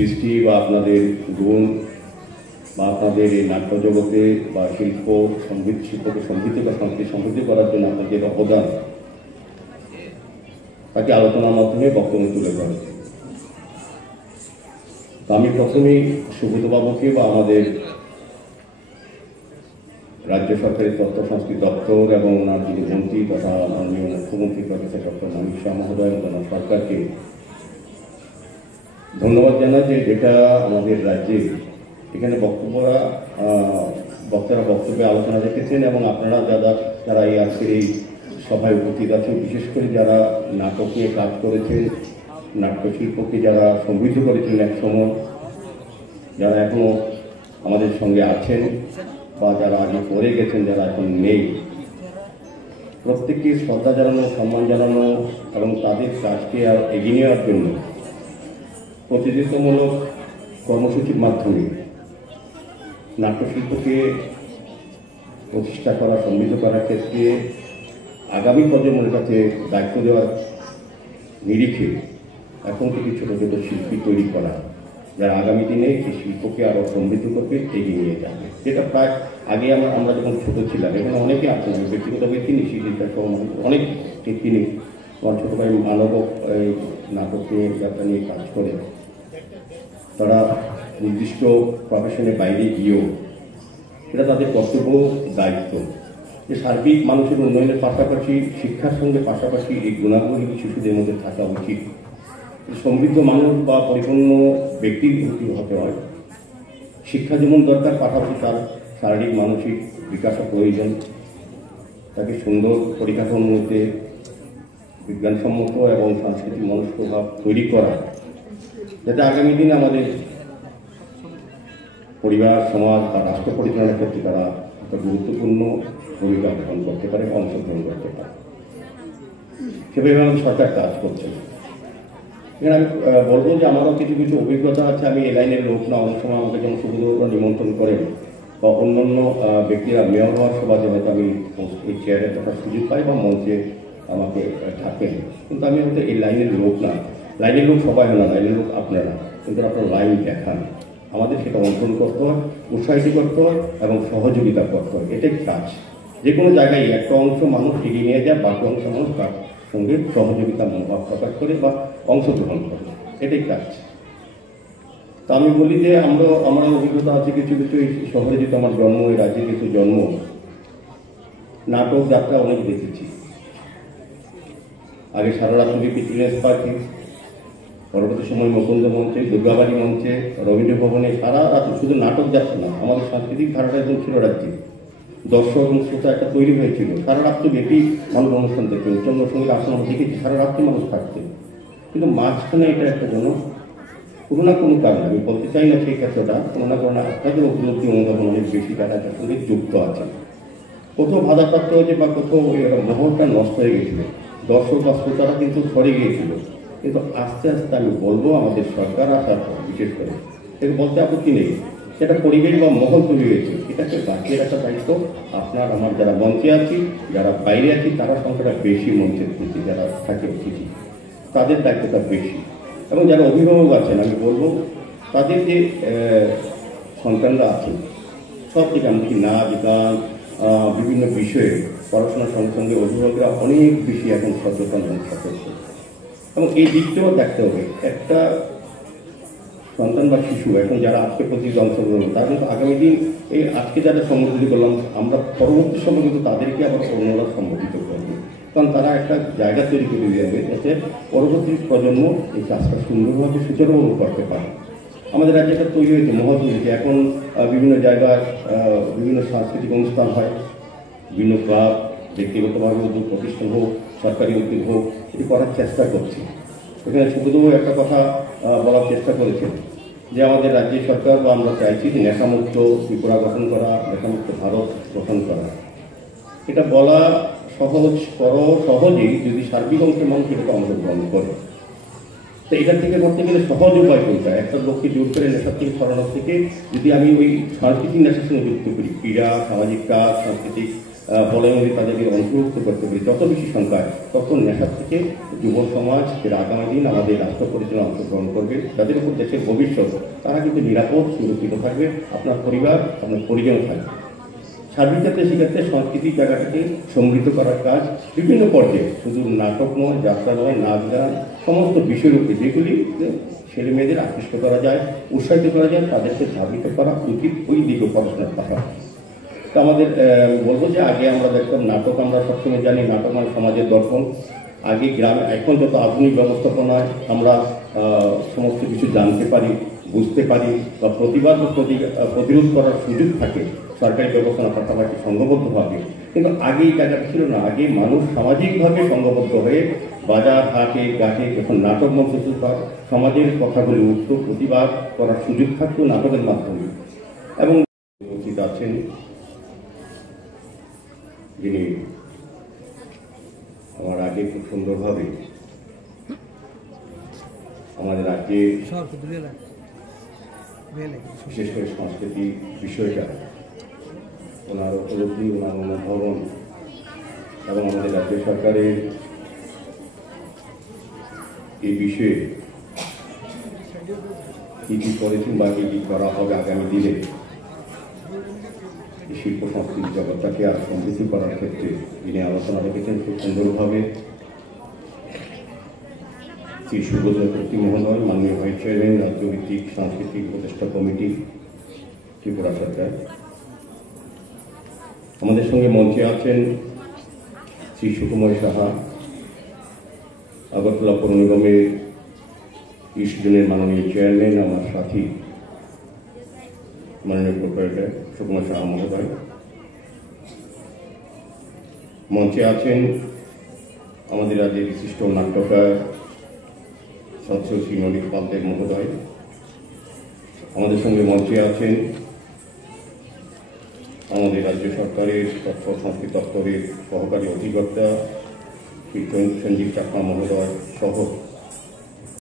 সৃষ্টি বা আপনাদের গুণ বা আপনাদের এই নাট্য জগতে বা শিল্পকে সমৃদ্ধ বা সংস্কৃতি সমৃদ্ধ করার জন্য আপনাদের অবদান তাকে আলোচনার মাধ্যমে বক্তব্য তুলে ধরে। আমি প্রথমেই সুব্রত বাবুকে বা আমাদের রাজ্য সরকারের তথ্য সংস্কৃতি দপ্তর এবং ওনার যিনি মন্ত্রী তথা মাননীয় মুখ্যমন্ত্রী প্রফেসর ডক্টর মানিক শাহ মহোদয় এবং ওনার সরকারকে ধন্যবাদ জানাই যে যেটা আমাদের রাজ্যে এখানে বক্তারা বক্তব্যে আলোচনা রেখেছেন এবং আপনারা যারা এই আজকের এই সভায় উপস্থিত আছেন, বিশেষ করে যারা নাটক নিয়ে কাজ করেছেন, নাট্যশিল্পকে যারা সমৃদ্ধ করেছেন এক সময়, যারা এখনো আমাদের সঙ্গে আছেন বা যারা আগে করে গেছেন, যারা এখন নেই, প্রত্যেককে শ্রদ্ধা জানানো, সম্মান জানানো এবং তাদের কাজকে আর এগিয়ে নেওয়ার জন্য প্রতিযোগিতামূলক কর্মসূচির মাধ্যমে নাট্যশিল্পকে প্রতিষ্ঠা করা, সমৃদ্ধ করার ক্ষেত্রে আগামী প্রজন্মের কাছে দায়িত্ব দেওয়ার নিরিখে এখন থেকে ছোটো ছোটো শিল্পী তৈরি করা, যারা আগামী দিনে এই শিল্পকে আরও সমৃদ্ধ করবে, এগিয়ে নিয়ে যাবে। যেটা প্রায় আগে আমরা যখন ছোটো ছিলাম, এখানে অনেকে আছেন, ব্যক্তিগত ব্যক্তি নিয়ে শিল্পীরা অনেক ব্যক্তি নিয়ে আমার ছোটো ভাই মানব এই নাটক নিয়ে যাত্রা নিয়ে কাজ করে, তারা নির্দিষ্ট প্রফেশনের বাইরে গিয়েও এটা তাদের কর্তব্য, দায়িত্ব যে সার্বিক মানুষের উন্নয়নের পাশাপাশি শিক্ষার সঙ্গে পাশাপাশি এই গুণাবলী শিশুদের মধ্যে থাকা উচিত। সমৃদ্ধ মানুষ বা পরিপূর্ণ ব্যক্তির হতে হয়। শিক্ষা যেমন দরকার, পাশাপাশি তার শারীরিক মানসিক বিকাশও প্রয়োজন। তাকে সুন্দর পরিকাঠামোর মধ্যে বিজ্ঞানসম্মত এবং সাংস্কৃতিক মনস্প্রভাব তৈরি করা, যাতে আগামী দিনে আমাদের পরিবার, সমাজ বা রাষ্ট্র পরিচালনার ক্ষেত্রে তারা একটা গুরুত্বপূর্ণ ভূমিকা গ্রহণ করতে পারে, অংশগ্রহণ করতে পারে। সেভাবে আমাদের সরকার কাজ করছে। এখানে আমি বলবো যে আমারও কিছু কিছু অভিজ্ঞতা আছে। আমি এই লাইনের লোক না, অনেক সময় আমাকে যেমন সুবিধা নিমন্ত্রণ করেন বা অন্যান্য ব্যক্তিরা মেয়র হওয়ার সভাতে হয়তো আমি এই চেয়ারে থাকার সুযোগ পাই বা মঞ্চে আমাকে থাকেন, কিন্তু আমি হয়তো এই লাইনের লোক না। লাইনের লোক সবাই হয় না, লাইনের লোক আপনারা, কিন্তু আপনারা লাইন দেখান। আমাদের সেটা অনুসরণ করতে হয়, উৎসাহিত করতে হয় এবং সহযোগিতা করতে হয়। এটাই কাজ। যে কোনো জায়গায় একটা অংশ মানুষ এগিয়ে নিয়ে যায়, বাকি অংশ মানুষ তার সঙ্গে সহযোগিতা মনোভাব প্রকাশ করে বা অংশগ্রহণ করে, এটাই কাজ। তা আমি বলি যে আমরা অভিজ্ঞতা আছে কিছু কিছু। এই শহরে যেহেতু আমার জন্ম, এই রাজ্যে কিছু জন্ম, নাটক যাত্রা অনেক দেখেছি। আগে সারা রাত্রি চিলড্রেন্স পার্কে, পরবর্তী সময় মুকুন্দ মঞ্চে, দুর্গাবাড়ি মঞ্চে, রবীন্দ্র ভবনে সারা রাত শুধু নাটক যাচ্ছে না, আমাদের সাংস্কৃতিক ধারাটা একদম ছিল রাজ্যে। দর্শক এবং শ্রোতা একটা তৈরি হয়েছিল। সারা রাত্রি ব্যাপী মানুষ অনুষ্ঠান দেখতেন, চন্দ্রসঙ্গীত আসন দেখেছি, সারা রাত্রি মানুষ থাকতেন। কিন্তু মাঝখানে এটা একটা যেন কোনো না কোনো কারণে, আমি বলতে চাই না সেই ক্ষেত্রটা, কোনো না কোনো আপনাদের উপলব্ধি অনুধাবন অনেক বেশি তারা এটার সঙ্গে যুক্ত আছে। কোথাও বাধাপ্রাপ্ত হয়েছে বা কোথাও মহলটা নষ্ট হয়ে গেছিল, দর্শক বা শ্রোতারা কিন্তু সরে গিয়েছিল। কিন্তু আস্তে আস্তে আমি বলবো আমাদের সরকার আসার পর বিশেষ করে এটা বলতে আপত্তি নেই, সেটা পরিবেশ বা মহল তৈরি হয়েছে, এটাকে বাঁচিয়ে রাখার দায়িত্ব আপনার আমার, যারা মঞ্চে আছি, যারা বাইরে আছি, তারা সংখ্যাটা বেশি মঞ্চের প্রতি, যারা থাকে অতিথি তাদের দায়িত্বটা বেশি। এবং যারা অভিভাবক আছেন, আমি বলবো তাদের যে সন্তানরা আছেন, সব থেকে এমনকি নাচ, গান, বিভিন্ন বিষয়ে পড়াশোনার সঙ্গে সঙ্গে অভিভাবকরা অনেক বেশি এখন সচেতন এবং সতর্ক। এবং এই দিকটাও দেখতে হবে, একটা সন্তান বা শিশু এখন যারা আজকে প্রতিযোগিতা অংশগ্রহণ, তারা কিন্তু আগামী দিন এই আজকে যারা সম্বোধিত করলাম, আমরা পরবর্তী সময় কিন্তু তাদেরকে আবার অন্যরা সম্বোধিত করবো, কারণ তারা একটা জায়গা তৈরি করে দেবে যাতে পরবর্তী প্রজন্ম এই কাজটা সুন্দরভাবে সুচারুভাবে করতে পারে। আমাদের রাজ্যে একটা তৈরি হয়েছে, মহল হয়েছে। এখন বিভিন্ন জায়গায় বিভিন্ন সাংস্কৃতিক অনুষ্ঠান হয়, বিভিন্ন ক্লাব, ব্যক্তিগতভাবে উদ্যোগ, প্রতিষ্ঠান হোক, সরকারি উদ্যোগ হোক, এটি করার চেষ্টা করছি। এখানে শুধু একটা কথা বলার চেষ্টা করেছেন যে আমাদের রাজ্য সরকার বা আমরা চাইছি যে নেশামুক্ত ত্রিপুরা গঠন করা, নেশামুক্ত ভারত গঠন করা। এটা বলা সহজেই যদি সার্বিক অংশের মানুষ এটাকে অংশগ্রহণ করে। তো এটার থেকে করতে গেলে সহজ উপায় কোনটা? একটা লোককে জোর করে নেশার থেকে সরানোর থেকে যদি আমি ওই সাংস্কৃতিক নেশার সঙ্গে যুক্ত করি, ক্রীড়া, সামাজিক কাজ, সাংস্কৃতিক বলয় নদী তাদেরকে অন্তর্ভুক্ত করতে পারি যত বেশি সংখ্যায়, তত নেশা থেকে যুব সমাজ এর আগামী দিন আমাদের রাষ্ট্র পরিচালনা অংশগ্রহণ করবে, যাদের উপর দেশের ভবিষ্যৎ, তারা কিন্তু নিরাপদ সুরক্ষিত থাকবে, আপনার পরিবার আপনার পরিজন থাকবে। সার্বিক ক্ষেত্রে সেক্ষেত্রে সাংস্কৃতিক জায়গাটাকে সমৃদ্ধ করার কাজ বিভিন্ন পর্যায়ে, শুধু নাটক নয়, যাত্রা নয়, নাচ গান, সমস্ত বিষয়ের উপরে যেগুলি ছেলে মেয়েদের আকৃষ্ট করা যায়, উৎসাহিত করা যায়, তাদেরকে ধাবিত করা উচিত ওই দিকে পড়াশোনার পাশাপাশি। তো আমাদের বলবো যে আগে আমরা দেখতাম নাটক, আমরা সবসময় জানি নাটক মানে সমাজের দর্পণ। আগে গ্রামে, এখন যত আধুনিক ব্যবস্থাপনায় আমরা সমস্ত কিছু জানতে পারি, বুঝতে পারি বা প্রতিবাদ বা প্রতিরোধ করার সুযোগ থাকে সরকারি ব্যবস্থার পাশাপাশি সংঘবদ্ধভাবে, কিন্তু আগে এই জায়গাটা ছিল না। আগে মানুষ সামাজিকভাবে সংঘবদ্ধ হয়ে বাজার হাটে ঘাটে যখন নাটক মঞ্চ সমাজের কথাগুলি উঠত, প্রতিবাদ করার সুযোগ থাকতো নাটকের মাধ্যমে। এবং উপস্থিত আছেন যিনি আমার আগে খুব সুন্দরভাবে আমাদের রাজ্যে বিশেষ করে সাংস্কৃতিক বিষয়টা, ওনার উপলব্ধি, ওনার অনুধাবন এবং আমাদের রাজ্য সরকারের এই বিষয়ে কি কি করেছেন বা কি কি করা হবে আগামী দিনে শিল্প সংস্কৃতি জগৎটাকে আর সমৃদ্ধি করার ক্ষেত্রে যিনি আলোচনা রেখেছেন খুব সুন্দরভাবে, শ্রী সুব্রত চক্রবর্তী মহোদয়, মাননীয় ভাইস চেয়ারম্যান, রাজ্যভিত্তিক সাংস্কৃতিক উপদেষ্টা কমিটি ত্রিপুরা সরকার। আমাদের সঙ্গে মঞ্চে আছেন শ্রী সুকুময় সাহা, আগরতলা পৌর নিগমের ইস্ট জোনের মাননীয় চেয়ারম্যান, আমার সাথী মাননীয় প্রোপারেটর সুকুমার সাহা মহোদয়। মঞ্চে আছেন আমাদের রাজ্যের বিশিষ্ট নাট্যকার সদস্য শ্রী নলিক পালদেব মহোদয়। আমাদের সঙ্গে মঞ্চে আছেন আমাদের রাজ্য সরকারের তথ্য সংস্কৃতি দপ্তরের সহকারী অধিকর্তা শ্রী সঞ্জীব চাকমা মহোদয় সহ